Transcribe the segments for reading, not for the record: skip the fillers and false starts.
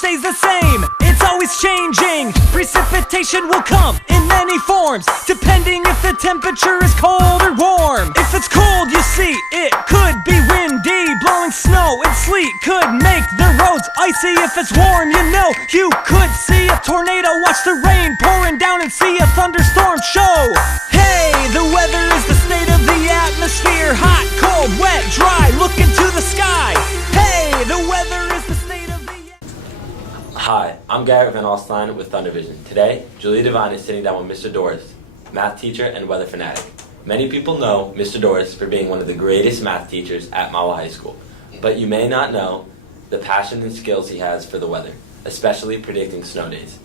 stays the same, it's always changing. Precipitation will come in many forms, depending if the temperature is cold or warm. If it's cold, you see, it could be windy. Blowing snow and sleet could make the roads icy. If it's warm, you know, you could see a tornado. Watch the rain pouring down and see a thunderstorm show. Hey, the weather is the state of the atmosphere. Hot, cold, wet, dry, look into the sky. Hey, the weather is the state of the... Hi, I'm Garrett from Alstyne with Thunder Vision. Today, Devine is sitting down with Mr. Doris, math teacher and weather fanatic. Many people know Mr. Doris for being one of the greatest math teachers at Mahwah High School, but you may not know the passion and skills he has for the weather, especially predicting snow days.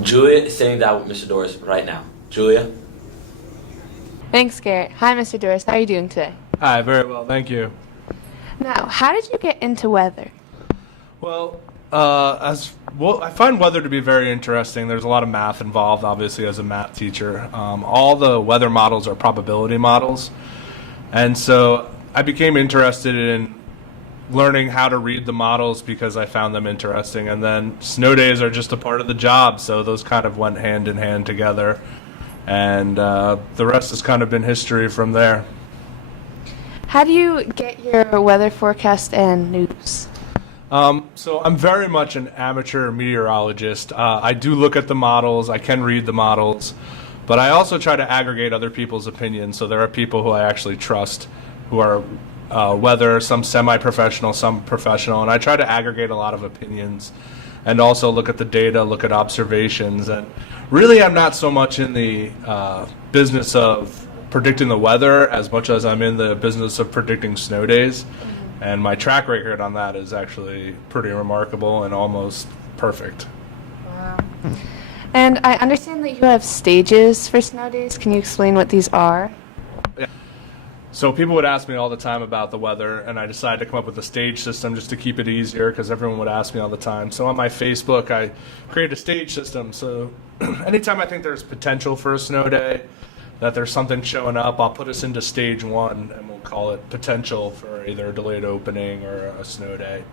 Julia is sitting down with Mr. Doris right now. Julia? Thanks, Garrett. Hi, Mr. Doris. How are you doing today? Hi, very well, thank you. Now, how did you get into weather? Well, I find weather to be very interesting. There's a lot of math involved, obviously, as a math teacher. All the weather models are probability models, and so I became interested in learning how to read the models because I found them interesting. And then snow days are just a part of the job, so those kind of went hand in hand together. And the rest has kind of been history from there. How do you get your weather forecast and news? So I'm very much an amateur meteorologist. I do look at the models, I can read the models, but I also try to aggregate other people's opinions. So there are people who I actually trust who are weather, some semi-professional, some professional, and I try to aggregate a lot of opinions and also look at the data, look at observations. And really I'm not so much in the business of predicting the weather as much as I'm in the business of predicting snow days. And my track record on that is actually pretty remarkable and almost perfect. Wow. And I understand that you have stages for snow days. Can you explain what these are? Yeah. So people would ask me all the time about the weather, and I decided to come up with a stage system just to keep it easier because everyone would ask me all the time. So on my Facebook, I created a stage system. So anytime I think there's potential for a snow day, that there's something showing up, I'll put us into stage 1 and we'll call it potential for either a delayed opening or a snow day.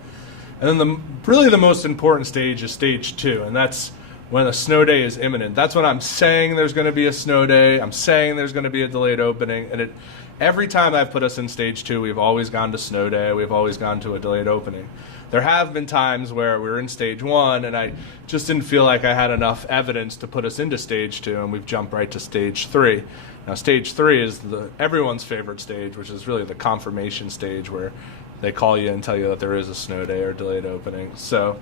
And then really the most important stage is stage 2, and that's when a snow day is imminent. That's when I'm saying there's going to be a snow day, I'm saying there's going to be a delayed opening, and every time I've put us in stage 2, we've always gone to snow day, we've always gone to a delayed opening. There have been times where we were in stage 1 and I just didn't feel like I had enough evidence to put us into stage 2, and we've jumped right to stage 3. Now stage 3 is everyone's favorite stage, which is really the confirmation stage where they call you and tell you that there is a snow day or delayed opening. So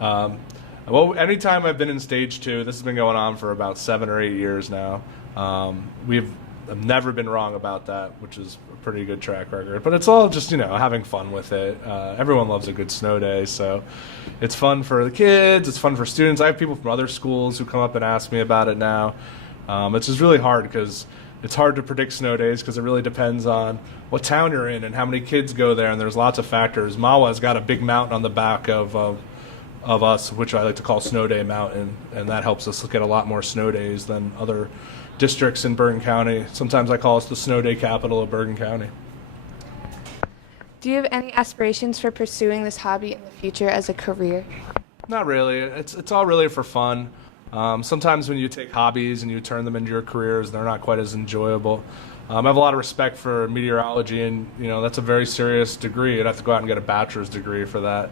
well, anytime I've been in stage 2, this has been going on for about 7 or 8 years now, I've never been wrong about that, which is a pretty good track record. But it's all just, having fun with it. Everyone loves a good snow day, so it's fun for the kids, it's fun for students. I have people from other schools who come up and ask me about it now. It's just really hard because it's hard to predict snow days because it really depends on what town you're in and how many kids go there, and there's lots of factors. Mahwah's got a big mountain on the back of us, which I like to call Snow Day Mountain, and that helps us get a lot more snow days than other districts in Bergen County. Sometimes I call us the snow day capital of Bergen County. Do you have any aspirations for pursuing this hobby in the future as a career? Not really. It's all really for fun. Sometimes when you take hobbies and you turn them into your careers, they're not quite as enjoyable. I have a lot of respect for meteorology, and that's a very serious degree. You'd have to go out and get a bachelor's degree for that.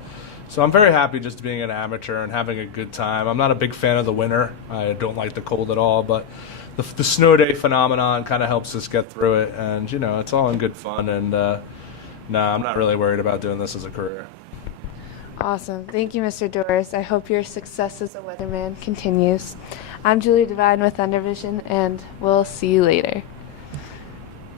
So I'm very happy just being an amateur and having a good time. I'm not a big fan of the winter. I don't like the cold at all, but the snow day phenomenon kind of helps us get through it, and it's all in good fun. And no, I'm not really worried about doing this as a career. Awesome. Thank you, Mr. Doris. I hope your success as a weatherman continues. I'm Devine with Thunder Vision, and we'll see you later.